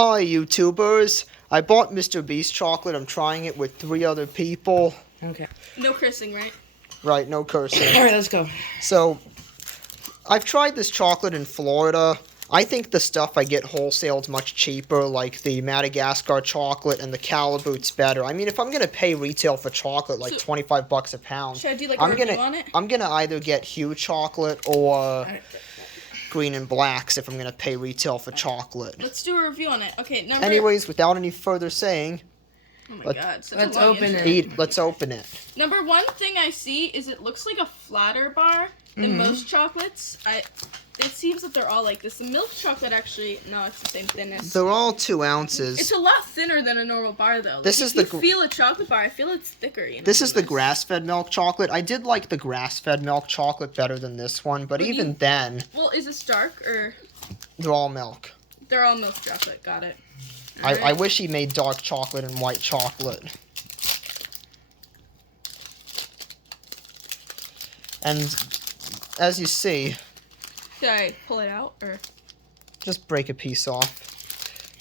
Hi, YouTubers. I bought Mr. Beast chocolate. I'm trying it with 3 other people. Okay. No cursing, right? Right, no cursing. Alright, let's go. So, I've tried this chocolate in Florida. I think the stuff I get wholesale is much cheaper, like the Madagascar chocolate and the Callebaut's better. I mean, if I'm going to pay retail for chocolate, like 25 bucks a pound, Should I do like a review on it? I'm going to either get Hue chocolate or Green and Blacks if I'm going to pay retail for chocolate. Let's do a review on it. Okay, Anyways, without any further saying, oh my god, such let's a long open intro. Let's open it. Number one thing I see is it looks like a flatter bar than most chocolates. It seems that they're all like this. The milk chocolate actually, no, it's the same thinness. They're all 2 ounces. It's a lot thinner than a normal bar though. Like, This is the if you feel a chocolate bar, I feel it's thicker. You know, This is the grass-fed milk chocolate. I did like the grass-fed milk chocolate better than this one, but even then, well, is this dark or they're all milk. they're all milk chocolate? Got it. I wish he made dark chocolate and white chocolate. And as you see, Should I pull it out or? just break a piece off.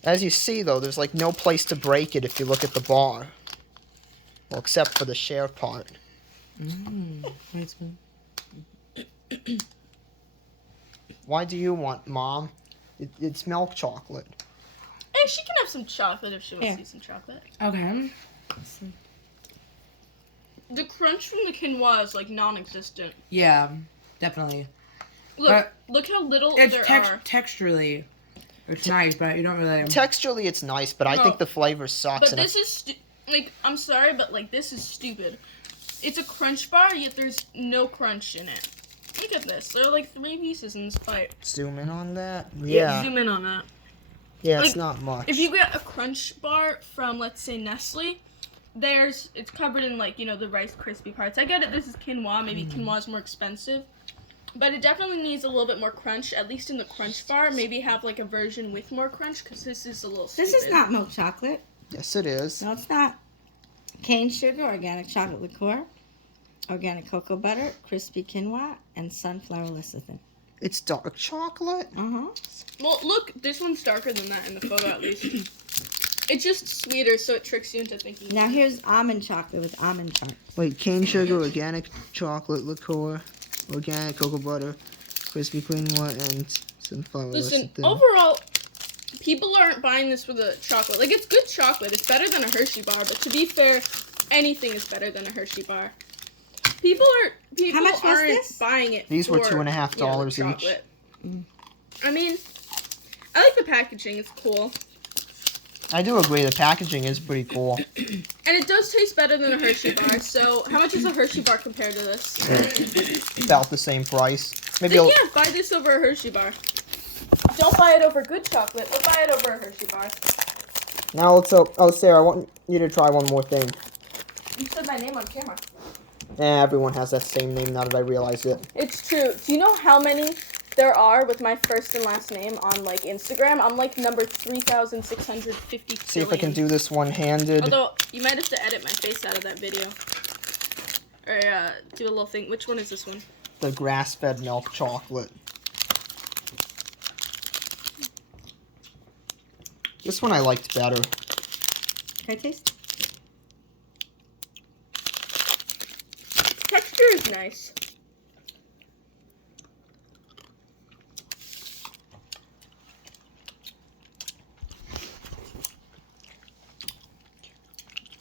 As you see, though, there's like no place to break it if you look at the bar. Well, except for the share part. Why do you want, Mom? It's milk chocolate. Hey, she can have some chocolate if she wants to eat some chocolate. Okay. The crunch from the quinoa is like non-existent. Yeah, definitely. Look, look how little It's there are. texturally, it's nice, but you don't really. Texturally, it's nice, but I No. think the flavor sucks. But this is like, I'm sorry, but like this is stupid. It's a crunch bar, yet there's no crunch in it. Look at this. There are like 3 pieces in this bite. Zoom in on that. Yeah. Zoom in on that. Yeah, Like, it's not much. If you get a crunch bar from, let's say, Nestle, it's covered in like, you know, the Rice Krispie parts. I get it. This is quinoa. Maybe quinoa is more expensive. But it definitely needs a little bit more crunch, at least in the crunch bar. Maybe have like a version with more crunch, because this is a little stupid. This is not milk chocolate. Yes, it is. No, it's not. Cane sugar, organic chocolate liqueur, organic cocoa butter, crispy quinoa, and sunflower lecithin. It's dark chocolate? Uh-huh. Well, look, this one's darker than that in the photo, at least. It's just sweeter, so it tricks you into thinking. Now here's almond chocolate with almond tart. Wait, cane sugar, organic chocolate liqueur, organic cocoa butter, crispy quinoa, and sunflower Listen, lecithin. overall, people aren't buying this for the chocolate. Like, it's good chocolate. It's better than a Hershey bar, but to be fair, anything is better than a Hershey bar. People How much was aren't this? buying it. These were for, $2.50 the each. chocolate. I mean, I like the packaging. It's cool, I do agree, the packaging is pretty cool. and it does taste better than a Hershey bar. So, how much is a Hershey bar compared to this? About the same price. Maybe Then I'll... yeah, buy this over a Hershey bar. Don't buy it over good chocolate, but buy it over a Hershey bar. Now let's hope... Oh, Sarah, I want you to try one more thing. You said my name on camera. Everyone has that same name now that I realize it. It's true. Do you know how many there are with my first and last name on like Instagram? I'm like number 3,650. See if I can do this one-handed. Although you might have to edit my face out of that video, or do a little thing. Which one is this one? The grass-fed milk chocolate. This one I liked better. Can I taste? Texture is nice.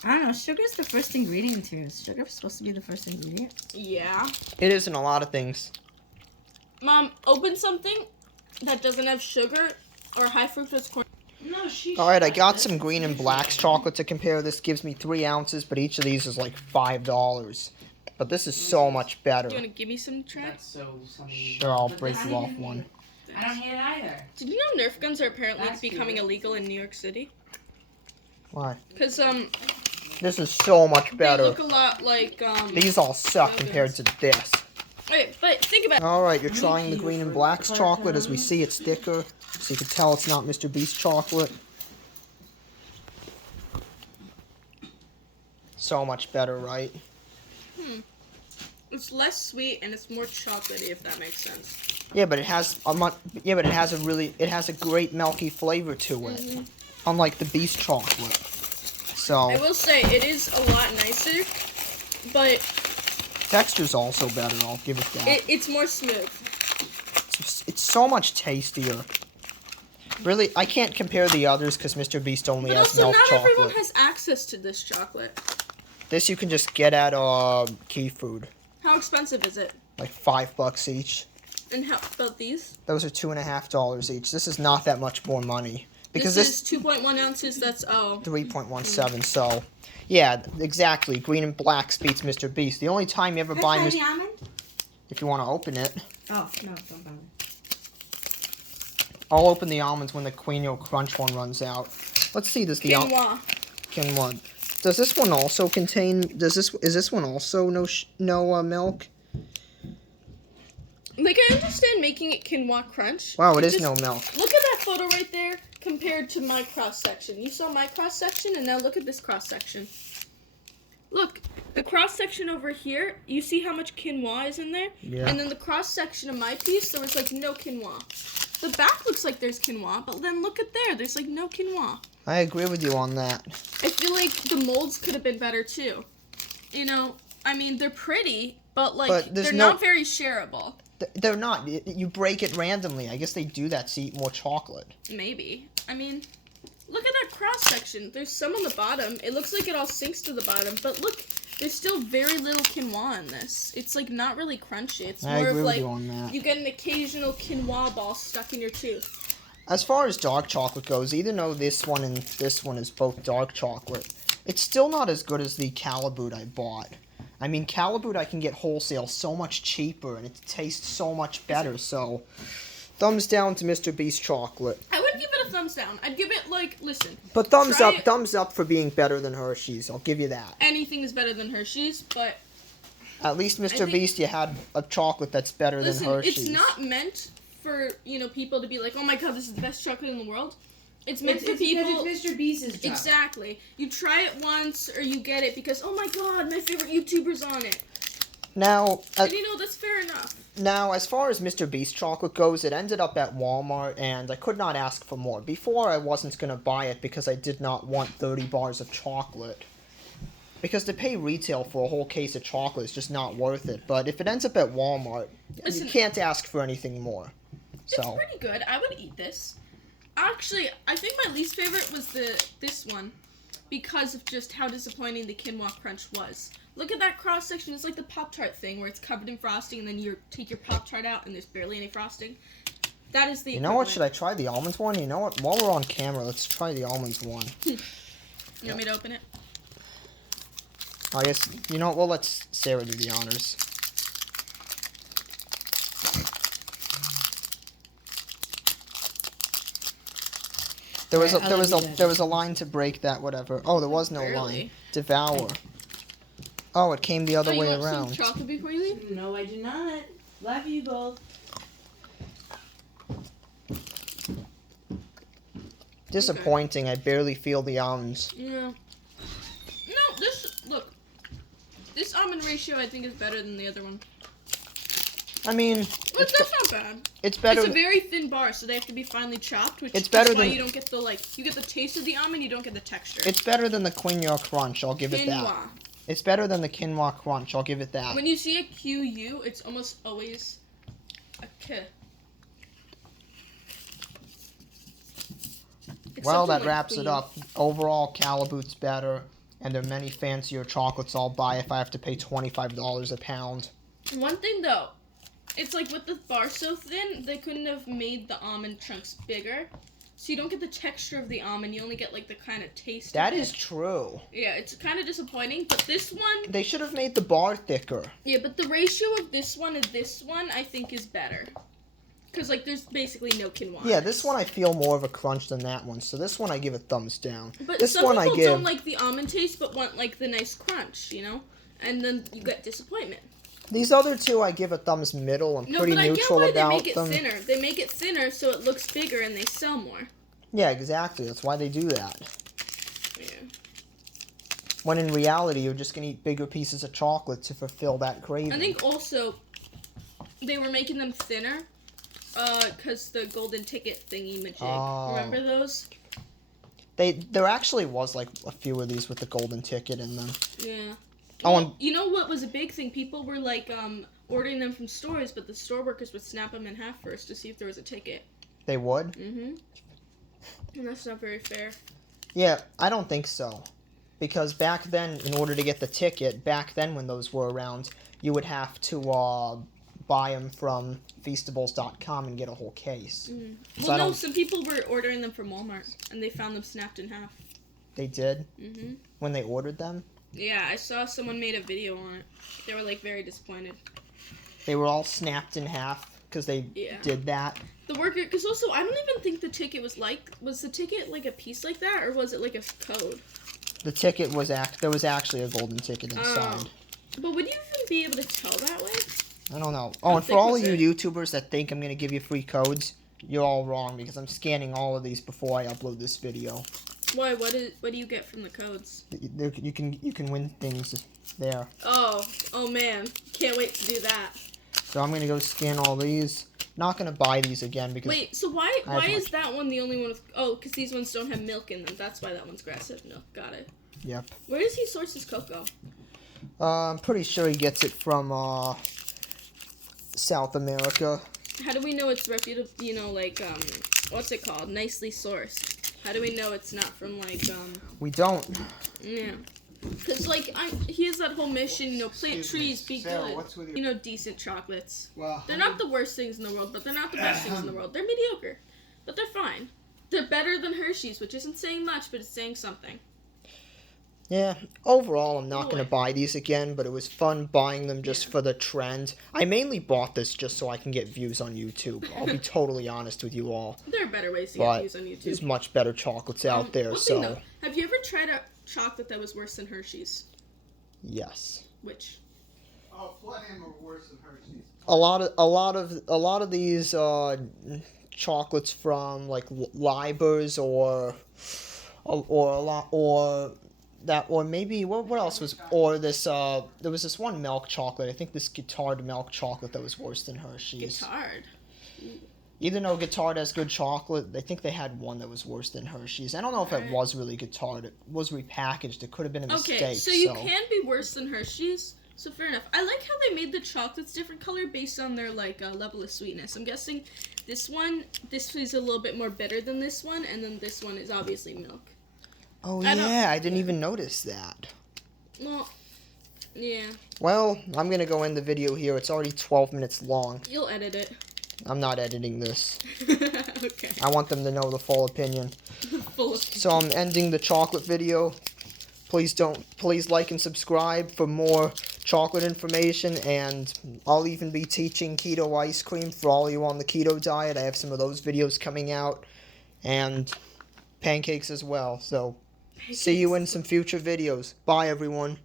I don't know. Sugar's the first ingredient here. Is sugar supposed to be the first ingredient? Yeah. It is in a lot of things. Mom, open something that doesn't have sugar or high fructose corn. No, she. Alright, I got some Green and Blacks chocolate to compare. This gives me 3 ounces, but each of these is like $5. But this is so much better. Do you want to give me some, Trey? That's so something. Sure, I'll break you off one. I don't hate it either. Did you know Nerf guns are apparently That's becoming cute. illegal in New York City? Why? Because This is so much they better. look a lot like These all suck compared to this. Wait, but think about it. Alright, you're trying the Green and Blacks chocolate. As we see, it's thicker. So you can tell it's not Mr. Beast chocolate. So much better, right? It's less sweet and it's more chocolatey, if that makes sense. Yeah, but it has a great milky flavor to it. unlike the Beast chocolate. So I will say it is a lot nicer, but texture's also better. I'll give it that. it's more smooth. It's so much tastier. Really, I can't compare the others because Mr. Beast only But has also, milk not chocolate. everyone has access to this chocolate. This you can just get at Key Food, How expensive is it? like $5 each. And how about these? Those are $2.50 each. This is not that much more money because This is 2.1 ounces. That's 3.17. So, yeah, exactly. Green and Blacks beats Mr. Beast. The only time you ever buy the almond? if you want to open it, Oh, no, don't bother. I'll open the almonds when the Quinoa Crunch one runs out. Let's see. Does the quinoa. Quinoa? Does this one also contain? Is this one also no milk? Like, I understand making it quinoa crunch. Wow, it is Just no milk. Look at that photo right there compared to my cross section. You saw my cross section, and now look at this cross section. Look, the cross section over here, you see how much quinoa is in there? Yeah. And then the cross section of my piece, there was like no quinoa. The back looks like there's quinoa, but then look at there, there's like no quinoa. I agree with you on that. I feel like the molds could have been better too. You know, I mean, they're pretty, but like, But there's they're no- not very shareable. They're not. You break it randomly. I guess they do that to eat more chocolate. Maybe. I mean, look at that cross section. There's some on the bottom. It looks like it all sinks to the bottom, but look, there's still very little quinoa in this. It's like not really crunchy. It's I more agree of with like you on that. you get an occasional quinoa ball stuck in your tooth. As far as dark chocolate goes, even though this one and this one is both dark chocolate, it's still not as good as the Callebaut I bought. I mean, Callebaut I can get wholesale so much cheaper, and it tastes so much better, so thumbs down to Mr. Beast chocolate. I wouldn't give it a thumbs down. I'd give it like, listen, But thumbs Try up, it. thumbs up for being better than Hershey's. I'll give you that. anything is better than Hershey's, but At least Mr. think- Beast, you had a chocolate that's better listen, than Hershey's. it's not meant for, you know, people to be like, oh my god, this is the best chocolate in the world. It's meant for people. It's Mr. Beast's job. Exactly. You try it once, or you get it because, oh my god, my favorite YouTuber's on it. Now, And you know, that's fair enough. Now, as far as Mr. Beast chocolate goes, it ended up at Walmart, and I could not ask for more. Before, I wasn't going to buy it because I did not want 30 bars of chocolate. Because to pay retail for a whole case of chocolate is just not worth it. But if it ends up at Walmart, Listen, you can't ask for anything more. It's So, pretty good. I would eat this. Actually, I think my least favorite was this one because of just how disappointing the quinoa crunch was. Look at that cross section. It's like the Pop-Tart thing where it's covered in frosting and then you take your Pop-Tart out and there's barely any frosting. That is the you know what? Should I try the almonds one? You know what? While we're on camera, let's try the almonds one. You want me to open it? I guess, you know what? We'll let Sarah do the honors. There was a line to break that whatever. Oh, there was no line. Barely. Devour. Oh, it came the other you way want around. some chocolate before you leave? No, I do not. Love you both. Disappointing. I barely feel the almonds. Yeah. No, this almond ratio I think is better than the other one. I mean, But that's not bad. it's better. It's a very thin bar, so they have to be finely chopped, which It's better is why than- you don't get the you get the taste of the almond, you don't get the texture. It's better than the Quinoa Crunch. I'll give it that. Quinoa. It's better than the Quinoa Crunch. I'll give it that. When you see a QU, it's almost always a K. It's Well, something that like wraps it queen. up. Overall, Callebaut's better, and there are many fancier chocolates I'll buy if I have to pay $25 a pound. One thing though, it's like with the bar so thin, they couldn't have made the almond chunks bigger. So you don't get the texture of the almond, you only get like the kind of taste That of is it. true. Yeah, it's kind of disappointing, but this one, They should have made the bar thicker. yeah, but the ratio of this one and this one, I think is better. Because, like, there's basically no quinoa. Yeah, this one I feel more of a crunch than that one, so this one I give a thumbs down. But This some one people I give. don't like the almond taste, but want, like, the nice crunch, you know? And then you get disappointment. These other two I give a thumbs middle. I'm No, pretty but I get neutral why they about make it them. thinner. They make it thinner so it looks bigger and they sell more. Yeah, exactly. That's why they do that. Yeah. When in reality, you're just gonna eat bigger pieces of chocolate to fulfill that craving. I think also they were making them thinner because the golden ticket thingy majig. Oh. Remember those? There actually was like a few of these with the golden ticket in them. Yeah. Oh, Well, and you know what was a big thing? People were like ordering them from stores, but the store workers would snap them in half first to see if there was a ticket. they would. Mm-hmm. And that's not very fair. Yeah, I don't think so. Because back then, in order to get the ticket, back then when those were around, you would have to buy them from Feastables.com and get a whole case. Mm. So Well, I no, don't- some people were ordering them from Walmart, and they found them snapped in half. They did Mm-hmm. when they ordered them. Yeah, I saw someone made a video on it. They were like very disappointed. They were all snapped in half because they Yeah. did that. The worker, because also I don't even think the ticket was the ticket like a piece like that, or was it like a code? The ticket was there was actually a golden ticket inside. But would you even be able to tell that way? I don't know. How Oh, and for thick all was of you it? YouTubers that think I'm gonna give you free codes, you're all wrong because I'm scanning all of these before I upload this video. Why? What do you get from the codes? You can win things there. Oh man, can't wait to do that. So I'm gonna go scan all these. Not gonna buy these again because Wait, so why I have is much- that one the only one with? Oh, because these ones don't have milk in them. That's why that one's grass-fed milk. Got it. Yep. Where does he source his cocoa? I'm pretty sure he gets it from South America. How do we know it's reputable? You know, like what's it called? Nicely sourced. How do we know it's not from like We don't. Yeah. Cause like he has that whole mission, you know, plant Excuse me, trees, be Sarah, good. what's with your- You know, decent chocolates. Well, They're not the worst things in the world, but they're not the best things in the world. They're mediocre, but they're fine. They're better than Hershey's, which isn't saying much, but it's saying something. Yeah, overall, I'm not Boy. going to buy these again, but it was fun buying them just for the trend. I mainly bought this just so I can get views on YouTube. I'll be totally honest with you all. There are better ways to But get views on YouTube. there's much better chocolates out there, one so thing, though, have you ever tried a chocolate that was worse than Hershey's? yes. Which? oh, Flam are worse than Hershey's. A lot of these chocolates from like Libers or maybe what else was this there was this one milk chocolate. I think this Guittard milk chocolate that was worse than Hershey's. Guittard. Even though Guittard has good chocolate, I think they had one that was worse than Hershey's. I don't know if it Alright. was really Guittard. It was repackaged. It could have been a mistake. Okay, so you can be worse than Hershey's. So fair enough. I like how they made the chocolates different color based on their like level of sweetness. I'm guessing this is a little bit more bitter than this one, and then this one is obviously milk. Oh I don't- yeah, I didn't even notice that. Well, yeah, Well, I'm gonna go end the video here. It's already 12 minutes long. you'll edit it. I'm not editing this. Okay. I want them to know the full opinion. Full of So I'm ending the chocolate video. Please like and subscribe for more chocolate information, and I'll even be teaching keto ice cream for all you on the keto diet. I have some of those videos coming out, and pancakes as well. So see you in some future videos. Bye everyone.